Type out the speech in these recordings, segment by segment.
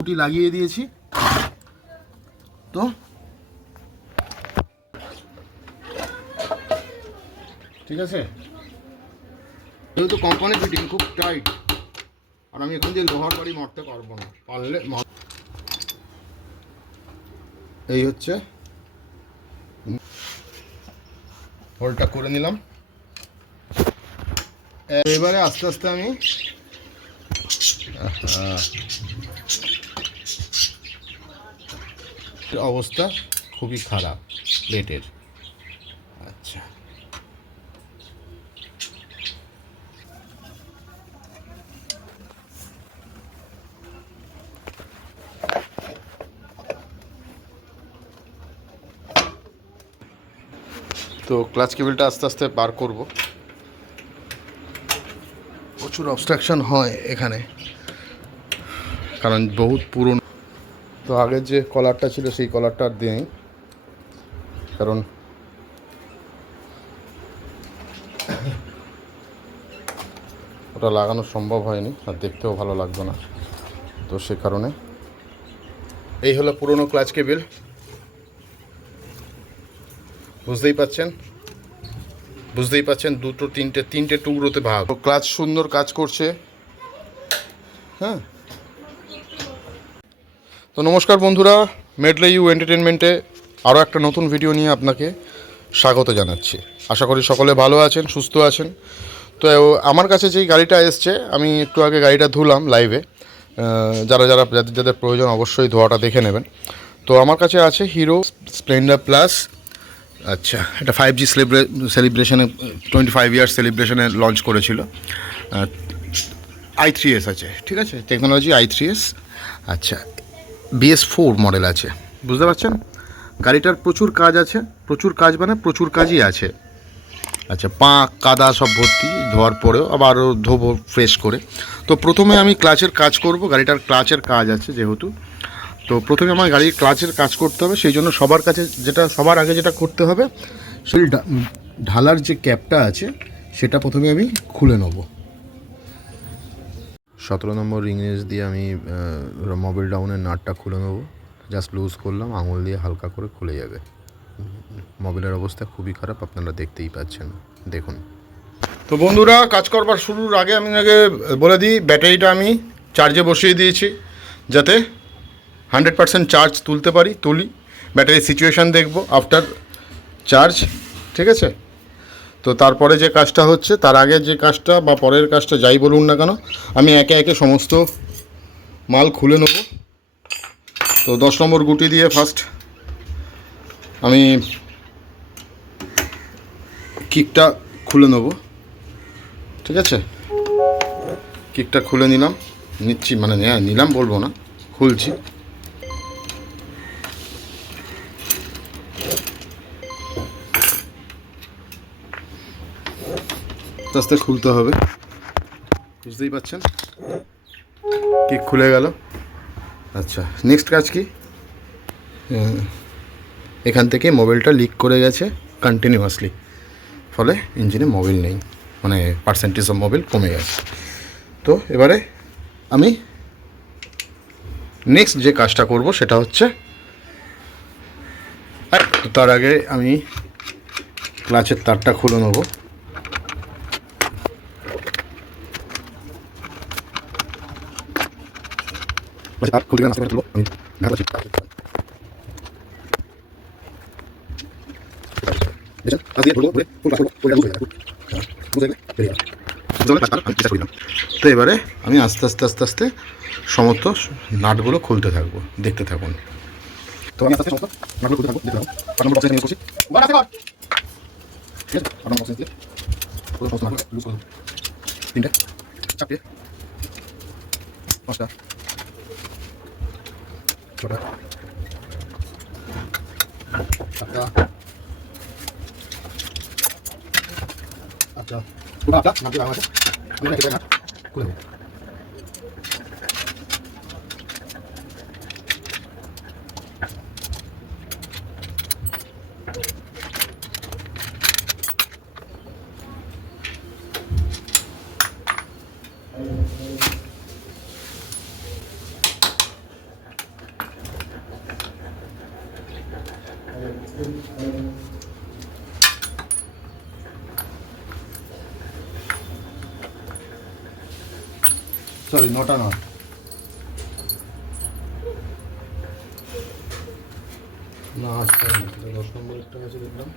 খুঁটি লাগিয়ে দিয়েছি। তো ঠিক আছে, যেহেতু কোম্পানি ফিটিং খুব টাইট, আর আমি এখন যে লোহার বাড়ি মারতে পারবো না, পারলে এই হচ্ছে হোলটা করে নিলাম। এবারে আস্তে আস্তে আমি অবস্থা খুবই খারাপ প্লেটের। আচ্ছা, তো ক্লাচ কেবলটা আস্তে আস্তে বার করব। প্রচুর অবস্ট্রাকশন হয় এখানে, কারণ বহুত পুরনো। তো আগের যে কলারটা ছিল সেই কলারটা আর দিই, কারণ ওটা লাগানো সম্ভব হয়নি আর দেখতেও ভালো লাগবে না। তো সে কারণে এই হলো পুরনো ক্লাচ কেবল, বুঝতেই পাচ্ছেন দুটো তিনটে টুকরোতে ভাগ। ক্লাচ সুন্দর কাজ করছে। হ্যাঁ, তো নমস্কার বন্ধুরা, মেডলে ইউ এন্টারটেনমেন্টে আরও একটা নতুন ভিডিও নিয়ে আপনাকে স্বাগত জানাচ্ছি। আশা করি সকলে ভালো আছেন, সুস্থ আছেন। তো আমার কাছে যেই গাড়িটা এসছে, আমি একটু আগে গাড়িটা ধুলাম লাইভে। যাদের প্রয়োজন অবশ্যই ধোয়াটা দেখে নেবেন। তো আমার কাছে আছে হিরো স্প্লেন্ডার প্লাস। আচ্ছা, এটা 5G সেলিব্রেশনে 25 ইয়ার্স সেলিব্রেশনে লঞ্চ করেছিল। i3s আছে, ঠিক আছে, টেকনোলজি i3s। আচ্ছা, BS4 মডেল আছে, বুঝতে পারছেন। গাড়িটার প্রচুর কাজ আছে, প্রচুর কাজ মানে প্রচুর কাজই আছে। আচ্ছা, কাদা সব ভর্তি, ধোয়ার পরেও আবারও ধোবো ফ্রেশ করে। তো প্রথমে আমি ক্লাচের কাজ করব, গাড়িটার ক্লাচের কাজ আছে যেহেতু। তো প্রথমে আমার গাড়ির ক্লাচের কাজ করতে হবে, সেই জন্য সবার আগে যেটা করতে হবে, সেই ঢালার যে ক্যাপটা আছে সেটা প্রথমে আমি খুলে নেব। 17 নম্বর রিংনেস দিয়ে আমি মোবিল ডাউনের নাটটা খুলে নেব। জাস্ট লুজ করলাম, আঙুল দিয়ে হালকা করে খুলে যাবে। মোবিলের অবস্থা খুবই খারাপ, আপনারা দেখতেই পাচ্ছেন, দেখুন। তো বন্ধুরা, কাজ করবার শুরুর আগে আমি বলে দিই, ব্যাটারিটা আমি চার্জে বসিয়ে দিয়েছি, যাতে 100% চার্জ তুলি। ব্যাটারির সিচুয়েশান দেখব আফটার চার্জ, ঠিক আছে। তো তারপরে যে কাজটা হচ্ছে, তার আগে যে কাজটা বা পরের কাজটা যাই বলুন না কেন, আমি একে একে সমস্ত মাল খুলে নেব। তো 10 নম্বর গুটি দিয়ে ফার্স্ট আমি কিকটা খুলে নেব, ঠিক আছে। কিকটা খুলে নিলাম বলবো না, খুলছি। আস্তে আস্তে খুলতে হবে, বুঝতেই পাচ্ছেন। কিক খুলে গেল। আচ্ছা, নেক্সট কাজ কি, এখান থেকে মোবিলটা লিক করে গেছে কন্টিনিউয়াসলি, ফলে ইঞ্জিনে মোবিল নেই, মানে পার্সেন্টেজ অফ মোবিল কমে গেছে। তো এবারে আমি নেক্সট যে কাজটা করব সেটা হচ্ছে, তার আগে আমি ক্লাচের তারটা খুলে নেব। তো এবারে আমি আস্তে আস্তে সমস্ত নাটগুলো খুলতে থাকবো, দেখতে থাকুন। তো আমি আস্তে আস্তে সমস্ত নাটগুলো খুলতে থাকবো, দেখতে থাকুন। 8 নম্বর বক্সে নিয়ে করছি, ঠিক আছে। 8 নম্বর বক্সে দিয়ে সমস্ত নাটগুলো লুজ করে দেবো। 3টে 4টে 5টা 6টা 7টা 8টা, পুরো 8টা নাট দিয়ে আছে, আমি এটা নাট খুলে দেবো। সরি 9টা নয়, না 8টা নয়, 10 নম্বর একটা আছে দেখলাম।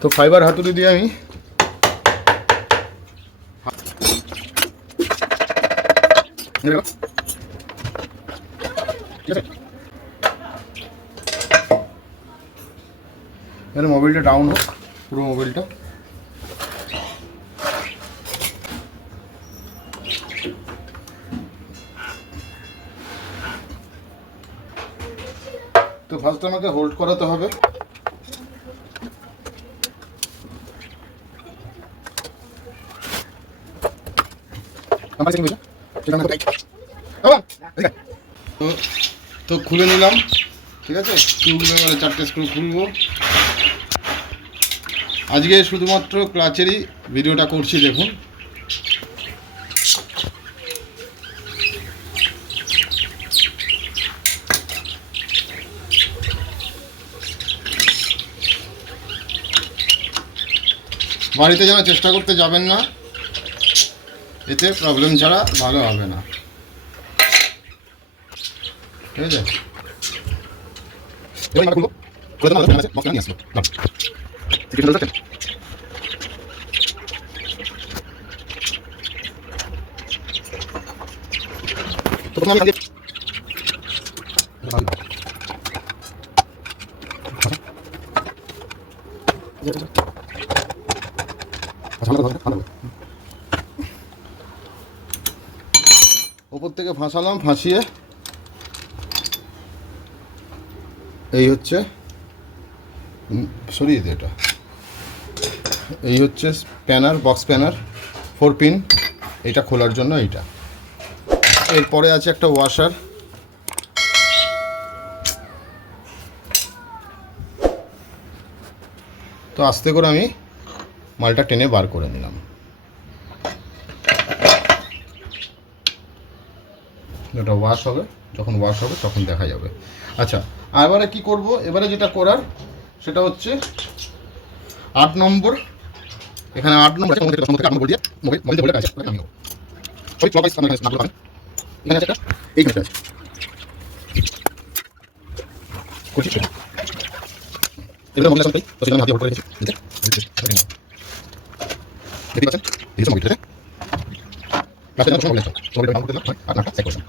তো ফাইবার হাতুড়ি দিয়ে আমি এখানে মোবাইলটা ডাউন হোক, পুরো মোবাইলটা। তো ফার্স্ট আমাকে হোল্ড করাতে হবে। তো খুলে নিলাম, ঠিক আছে। স্ক্রুগুলো এবারে 4টে স্ক্রু খুলবো। আজকে শুধুমাত্র ক্লাচেরই ভিডিওটা করছি, দেখুন। বাড়িতে যেন চেষ্টা করতে যাবেন না, এতে প্রবলেম ছাড়া ভালো হবে না, ঠিক আছে। ওপর থেকে ফাঁসালাম, ফাঁসিয়ে এই হচ্ছে সরিয়ে দিই এটা, এই হচ্ছে স্প্যানার, বক্স স্প্যানার 4 পিন, এটা খোলার জন্য এইটা। এরপরে আছে একটা ওয়াশার, তো আস্তে করে আমি মালটা টেনে বার করে নিলাম। এটা ওয়াশ হবে, যখন ওয়াশ হবে তখন দেখা যাবে। আচ্ছা, এবারে কি করব? এবারে যেটা করার সেটা হচ্ছে 8 নম্বর, এখানে 8 নম্বর আছে, 8 নম্বর দিয়ে মোবাইল বলে কাজ করে আমি সরি ক্লক ওয়াইজ আমি স্ন্যাপ করব। এখানে আছে একটা, এইখানে আছে কোটি এটা মোবাইল আছে, তো সেটা আমি হাতে হোল্ড করে রেখেছি, ঠিক আছে। দেখতে পাচ্ছেন এই মোবাইলটা কাছে না মোবাইলটা ডাউন করে দিলাম আর নাটা চেক করলাম।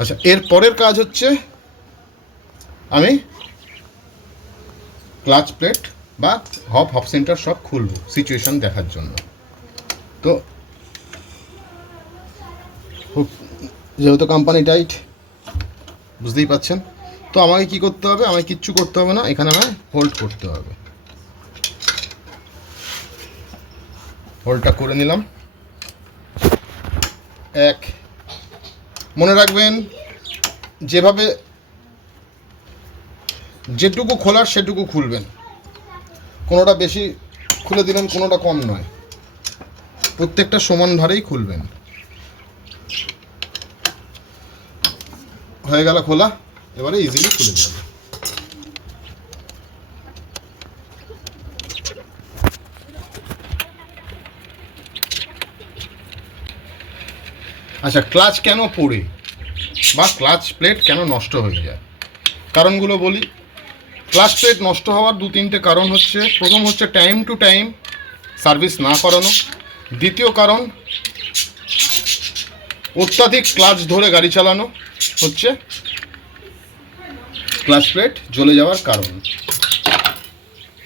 আচ্ছা, এর পরের কাজ হচ্ছে আমি ক্লাচ প্লেট বা হব সেন্টার সব খুলবো সিচুয়েশন দেখার জন্য। তো যেহেতু কোম্পানি টাইট, বুঝতেই পাচ্ছেন। তো আমাকে কি করতে হবে? আমাকে কিচ্ছু করতে হবে না, এখানে আমায় হোল্ড করতে হবে। হোল্ডটা করে নিলাম। মনে রাখবেন, যেভাবে যেটুকু খোলার সেটুকু খুলবেন, কোনোটা বেশি খুলে দিলেন, কোনোটা কম নয়, প্রত্যেকটা সমান ভারেই খুলবেন। হয়ে গেল খোলা, এবারে ইজিলি খুলে যাবে। আচ্ছা, ক্লাচ কেন পড়ে বা ক্লাচ প্লেট কেন নষ্ট হয়ে যায়, কারণগুলো বলি। ক্লাচ প্লেট নষ্ট হওয়ার 2-3টে কারণ হচ্ছে। প্রথম হচ্ছে টাইম টু টাইম সার্ভিস না করানো। দ্বিতীয় কারণ অত্যাধিক ক্লাচ ধরে গাড়ি চালানো হচ্ছে ক্লাচ প্লেট জ্বলে যাওয়ার কারণ।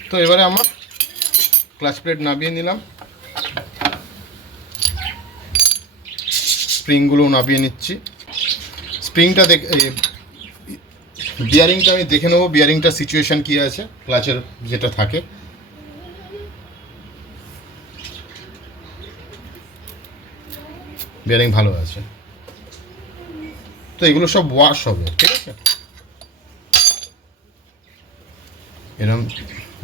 তো এবারে আমার ক্লাচ প্লেট নামিয়ে নিলাম, স্প্রিংগুলোও নামিয়ে নিচ্ছি। স্প্রিংটা বিয়ারিংটা আমি দেখে নেবো, বিয়ারিংটার সিচুয়েশান কী আছে, ক্লাচের যেটা থাকে। বিয়ারিং ভালো আছে। তো এগুলো সব ওয়াশ হবে, ঠিক আছে। এরকম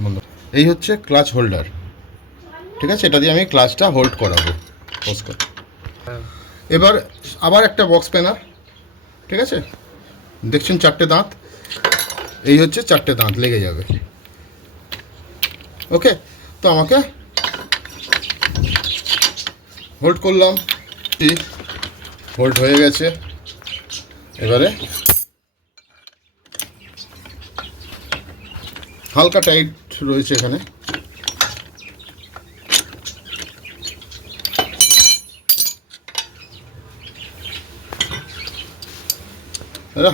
বন্ধ। এই হচ্ছে ক্লাচ হোল্ডার, ঠিক আছে। এটা দিয়ে আমি ক্লাচটা হোল্ড করাবো ওস্কার। এবার আবার একটা বক্স স্প্যানার, ঠিক আছে। দেখছেন 4টে দাঁত, এই হচ্ছে 4টে দাঁত লেগে যাবে। ওকে, তো আমাকে হোল্ড করলাম, হোল্ড হয়ে গেছে। এবারে হালকা টাইট রয়েছে এখানে,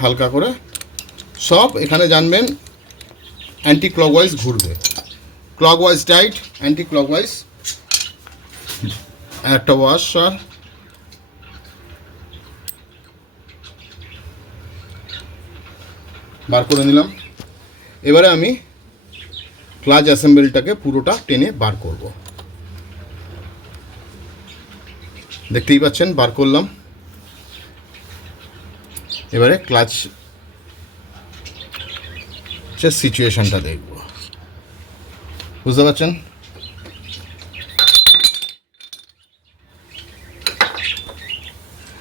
হালকা করে সব এখানে জানবেন অ্যান্টি ক্লকওয়াইজ ঘুরবে, ক্লকওয়াইজ টাইট, অ্যান্টি ক্লকওয়াইজ। একটা ওয়াশার, বার করে নিলাম। এবারে আমি ক্লাচ অ্যাসেম্বলটাকে পুরোটা টেনে বার করব। দেখতেই পাচ্ছেন বার করলাম। এবারে ক্লাচ সিচুয়েশনটা দেখব, বুঝতে পারছেন।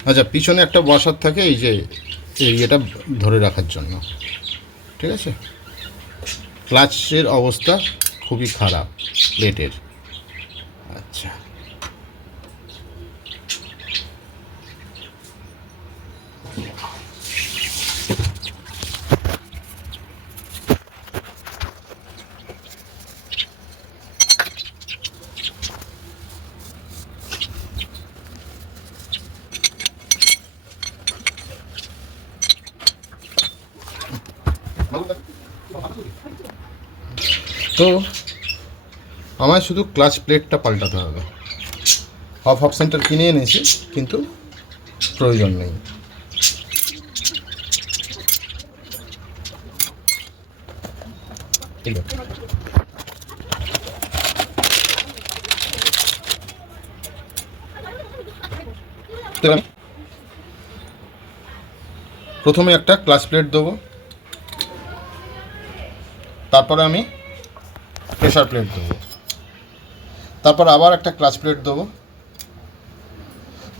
আচ্ছা, পিছনে একটা ওয়াশার থাকে এই যে এরিয়াটা ধরে রাখার জন্য, ঠিক আছে। ক্লাচের অবস্থা খুবই খারাপ প্লেটের। আচ্ছা, তো আমার শুধু ক্লাচ প্লেটটা পাল্টাতে হবে। হাফ সেন্টার কিনে এনেছি, কিন্তু প্রয়োজন নেই। ঠিক আছে, প্রথমে একটা ক্লাচ প্লেট দেবো, তারপরে আমি প্রেশার প্লেট দেবো, তারপর আবার একটা ক্লাচ প্লেট দেবো,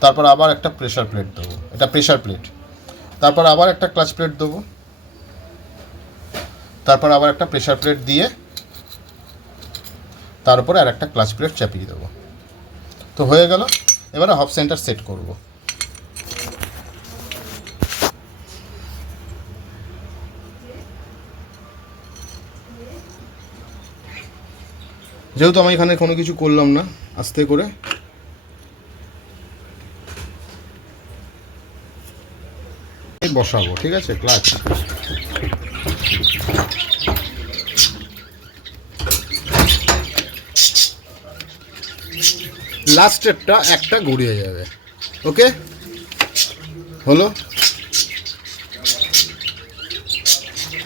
তারপর আবার একটা প্রেশার প্লেট দেবো, এটা প্রেশার প্লেট। তারপর আবার একটা ক্লাচ প্লেট দেবো, তারপর আবার একটা প্রেশার প্লেট দিয়ে তার উপরে আর একটা ক্লাচ প্লেট চাপিয়ে দেবো। তো হয়ে গেল। এবারে হাফ সেন্টার সেট করব। যেহেতু আমি এখানে কোনো কিছু করলাম না, আস্তে করে বসাবো, ঠিক আছে। ক্লাচ লাস্ট স্টেপটা একটা ঘুরিয়ে যাবে। ওকে, হলো।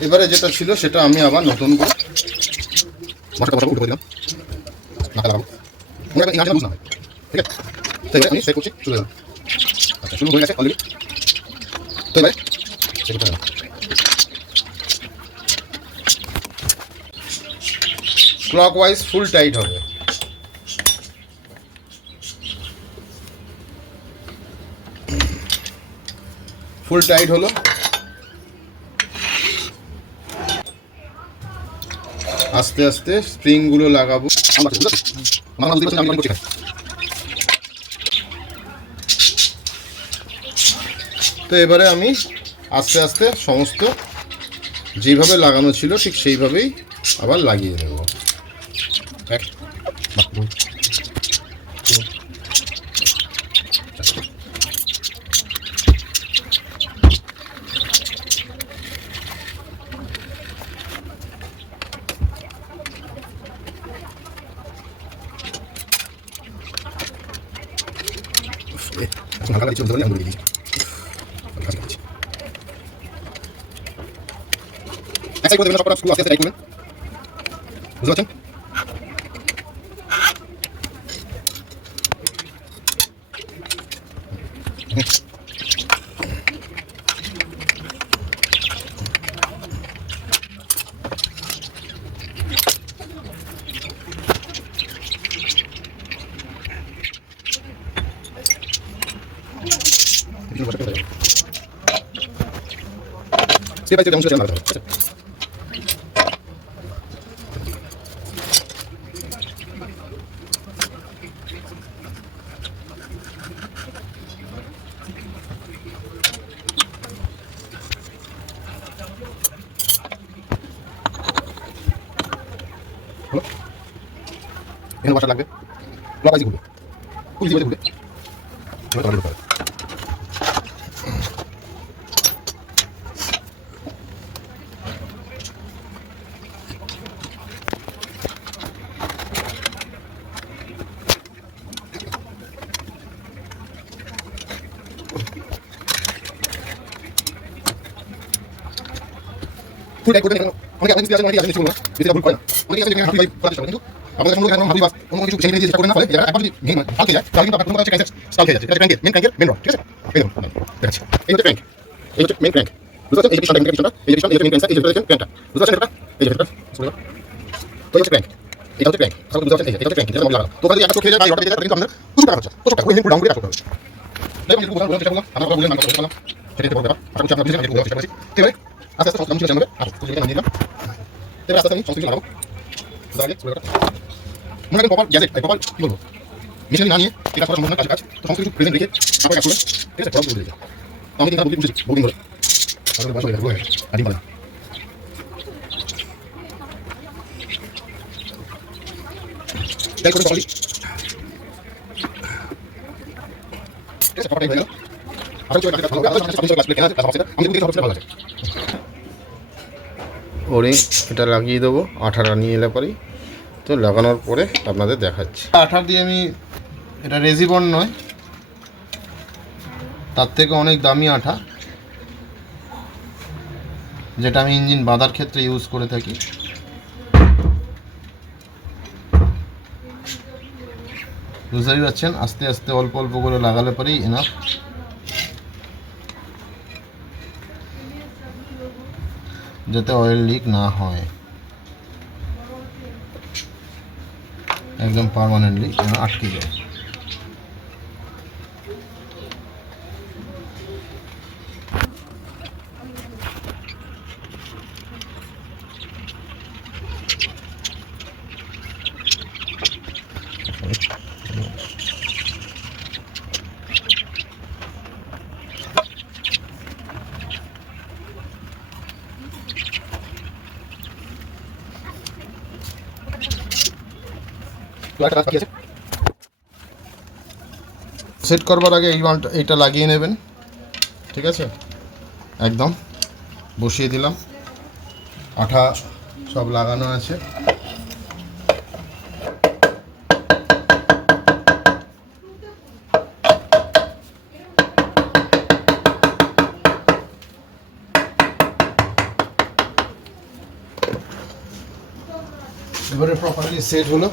এবারে যেটা ছিল সেটা আমি আবার নতুন করে মশলাটা উল্টে দিলাম, নাকা লাগাবো, ঠিক আছে। তো এবারে আমি সেট করছি, চলে গেলাম। আচ্ছা, শুরু হয়ে গেছে অলরেডি। তো এবারে ক্লকওয়াইজ ফুল টাইট হবে। ফুল টাইট হলো। আস্তে আস্তে স্প্রিংগুলো লাগাবো। তো এবারে আমি আস্তে আস্তে সমস্ত যেভাবে লাগানো ছিল ঠিক সেইভাবেই আবার লাগিয়ে দেব। হালকা কিছু ধরে আমি দিয়েছি, এক সাইড করে দেবেন সবকটা স্ক্রু আস্তে আস্তে টাইট করবেন, বুঝতে পারছেন। স্টেপ বাই স্টেপ যেমন ছিল সেরকম লাগাতে হবে, ঠিক আছে? হলো? এখানে বসা লাগবে, ক্লকওয়াইজ ঘুরবে, খুব ইজি ঘুরবে, এবার তোমার ঢুকতে হবে। ফুল টাইট করবেন কেন? অনেকে আছে অনেকে আছে কিছু না, বেশিটা ভুল করে না। অনেকে আছে যেখানে হাফি করার চেষ্টা করে, কিন্তু আপনাদের সামনে এখানে হাফি বাস অন্য কিছু সেখানে দিয়ে চেষ্টা করে না, ফলে এই জায়গায় একবার যদি ভেঙে যায় তাহলে যায়, তাহলে কিন্তু আপনার কোনো কাছে ক্যান্সার স্টাল খেয়ে যাচ্ছে। এটা ক্র্যাঙ্কের মেন রড, ঠিক আছে? এই দেখুন দেখাচ্ছি, এই হচ্ছে ক্র্যাঙ্ক, এই হচ্ছে মেন ক্র্যাঙ্ক, বুঝতে পারছেন? এই যে পিছনটা পিছনটা, এই যে পিছন, এই যে মেন ক্র্যাঙ্ক, এই যে ক্র্যাঙ্কটা, বুঝতে পারছেন? এটা এই যে এটা তো এই হচ্ছে ক্র্যাঙ্ক, এটা হচ্ছে ক্র্যাঙ্ক, আসলে বুঝতে পারছেন? এই যে এটা হচ্ছে ক্র্যাঙ্ক, এটা মনে লাগা তো যদি একটা খেয়ে যায় বা রড খেয়ে যায় তাহলে কিন্তু আপনাদের প্রচুর টাকা খরচা, প্রচুর টাকা, ওই ডাউন করে কাজ করতে হবে। দেখুন একটু বুঝানোর চেষ্টা করলাম, আমরা বললেন না কথা বললাম, সেটা একটু বড় ব্যাপার, আশা করছি আপনারা বুঝেছেন, আমি একটু বোঝানোর চেষ্টা করেছি, ঠিক আছে? আস্তে আস্তে সমস্ত কিছু জানবে, আসুন কুচিটা নামিয়ে দিলাম, এবার আস্তে আস্তে আমি সমস্ত কিছু লাগাবো, দাঁড়িয়ে চলে গেল। মনে রাখবেন প্রপার গ্যাজেট, প্রপার কি বলবো, মেশিন না নিয়ে এটা করা সম্ভব না, কাজ তো সমস্ত কিছু প্রেজেন্ট রেখে তারপরে কাজ করবেন, ঠিক আছে? প্রপার বুঝে আমি কিন্তু বুঝি বুঝেছি বহুদিন ধরে, আসলে বয়স হয়ে গেছে, আদি বলে তাই করে বলি, ঠিক আছে? প্রপার হয়ে গেল, আরো কিছু কাজ ভালো কাজ সব কিছু ক্লাস প্লে আছে, আমি কিন্তু সবচেয়ে ভালো লাগে। ওরে এটা লাগিয়ে দেবো, আঠাটা নিয়ে এলে পরেই তো লাগানোর পরে আপনাদের দেখাচ্ছি। আঠা দিয়ে আমি, এটা রেজিবন নয়, তার থেকে অনেক দামি আঠা, যেটা আমি ইঞ্জিন বাঁধার ক্ষেত্রে ইউজ করে থাকি। বুঝতেই পারছেন, আস্তে আস্তে অল্প অল্প করে লাগালে পরেই এনাফ। যাতে অয়েল লিক না হয়, একদম পার্মানেন্টলি আটকে যায়। সেট করবার আগে এইটা লাগিয়ে নেবেন, ঠিক আছে? একদম বসিয়ে দিলাম, আঠা সব লাগানো আছে। এবারে প্রপারলি সেট হলো।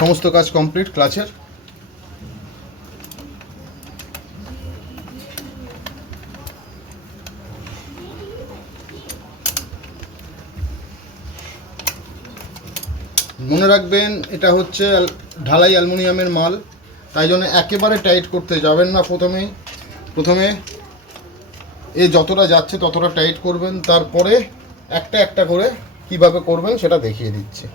সমস্ত কাজ কমপ্লিট ক্লাচের। মনে রাখবেন এটা হচ্ছে ঢালাই অ্যালুমিনিয়ামের মাল, তাই জন্য একেবারে টাইট করতে যাবেন না। প্রথমে এ যতটা যাচ্ছে ততটা টাইট করবেন, তারপরে একটা একটা করে কিভাবে করবেন সেটা দেখিয়ে দিচ্ছি।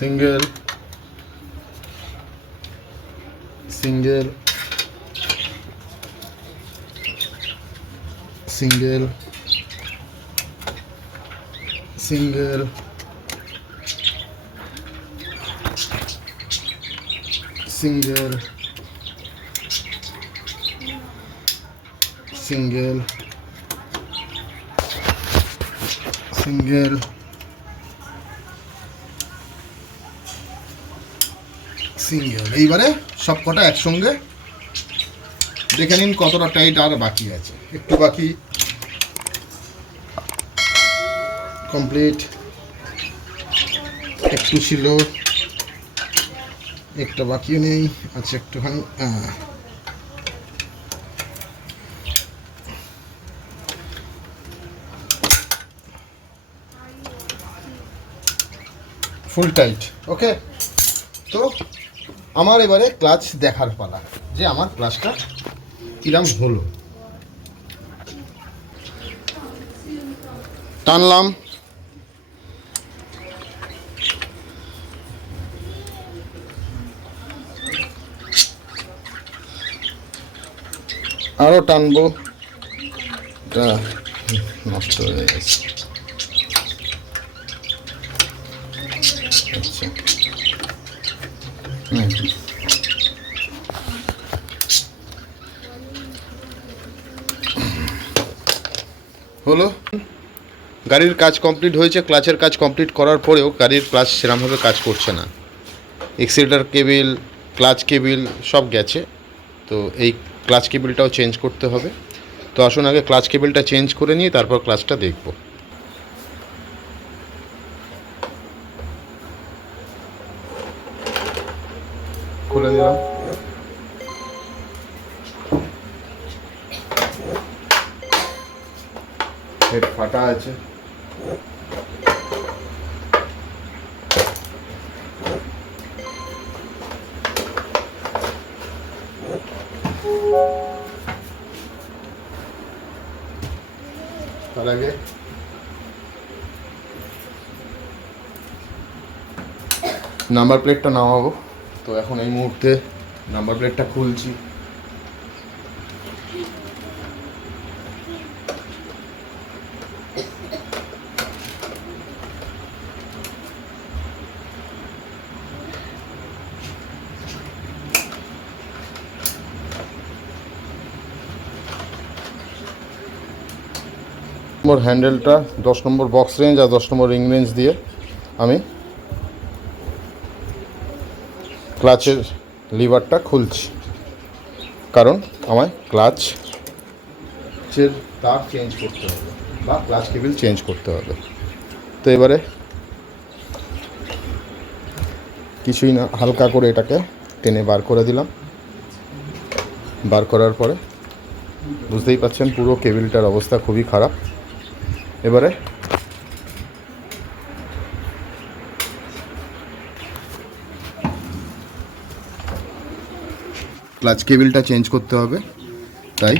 Single, single, single, single, single, single, single, single. এইবারে সব কটা একসঙ্গে দেখে নিন কতটা টাইট আর বাকি আছে। একটু বাকি, কমপ্লিট, একটু ছিল, একটা বাকিও নেই, আচ্ছা একটুখানি। ফুল টাইট, ওকে। তো আমার এবারে ক্লাচ দেখার পালা, যে আমার ক্লাচটা কিরম হলো। টানলাম, আরো টানবো, এটা নষ্ট হয়ে গেছে। আচ্ছা, হলো। গাড়ির কাজ কমপ্লিট হয়েছে। ক্লাচের কাজ কমপ্লিট করার পরেও গাড়ির ক্লাচ সেরকমভাবে কাজ করছে না। এক্সিলেটর কেবিল, ক্লাচ কেবিল সব গেছে। তো এই ক্লাচ কেবিলটাও চেঞ্জ করতে হবে। তো আসুন আগে ক্লাচ কেবিলটা চেঞ্জ করে নিয়ে তারপর ক্লাচটা দেখব। খুলে দিলাম। হেড ফাটা আছে। তার আগে নাম্বার প্লেটটা নামাবো। তো এখন এই মুহূর্তে নাম্বার প্লেটটা খুলছি। নম্বর হ্যান্ডেলটা 10 নম্বর বক্স রেঞ্জ আর 10 নম্বর রিং রেঞ্জ দিয়ে আমি ক্লাচের লিভারটা খুলছি, কারণ আমায় ক্লাচের তার চেঞ্জ করতে হবে বা ক্লাচ কেবিল চেঞ্জ করতে হবে। তো এবারে কিছুই না, হালকা করে এটাকে টেনে বার করে দিলাম। বার করার পরে বুঝতেই পাচ্ছেন পুরো কেবিলটার অবস্থা খুবই খারাপ। এবারে ক্লাচ কেবিলটা চেঞ্জ করতে হবে, তাই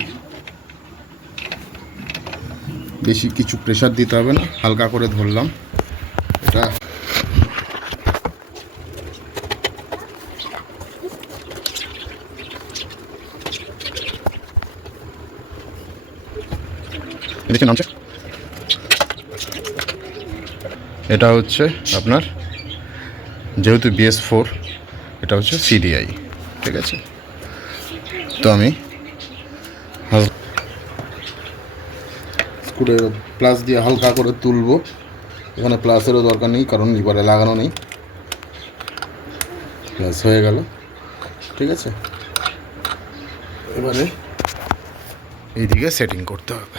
বেশি কিছু প্রেসার দিতে হবে না, হালকা করে ধরলাম। এটা দেখছেন নামছে, এটা হচ্ছে আপনার যেহেতু BS4, এটা হচ্ছে CDI, ঠিক আছে। তো আমি স্ক্রু প্লাস দিয়ে হালকা করে তুলবো। এখানে প্লাসেরও দরকার নেই, কারণ লিভারে লাগানো নেই। প্লাস হয়ে গেল, ঠিক আছে। এবারে এইদিকে সেটিং করতে হবে।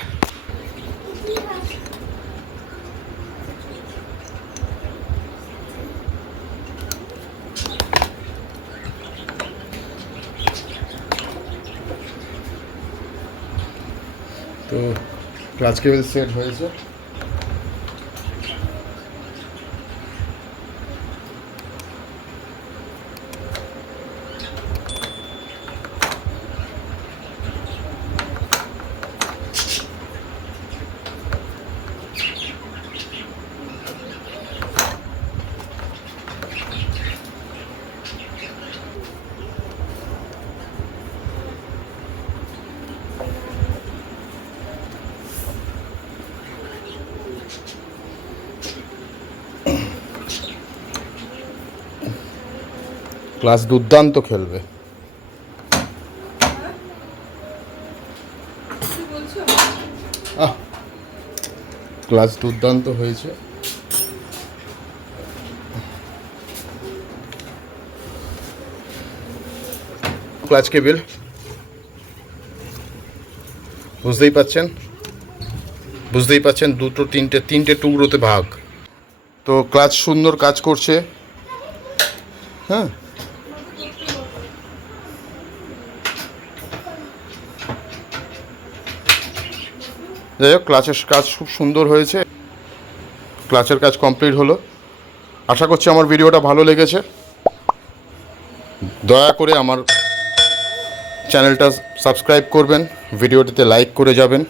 তো ক্লাচ কেবল সেট হয়েছে। ক্লাচ দুর্দান্ত খেলবে। ক্লাচ দুর্দান্ত হয়েছে। ক্লাচ কেবিল বুঝতেই পাচ্ছেন দুটো তিনটে টুকরোতে ভাগ। তো ক্লাচ সুন্দর কাজ করছে। হ্যাঁ, যাই হোক, ক্লাচের কাজ খুব সুন্দর হয়েছে। ক্লাচের কাজ কমপ্লিট হলো। আশা করছি আমার ভিডিওটা ভালো লেগেছে। দয়া করে আমার চ্যানেলটা সাবস্ক্রাইব করবেন, ভিডিওটিতে লাইক করে যাবেন।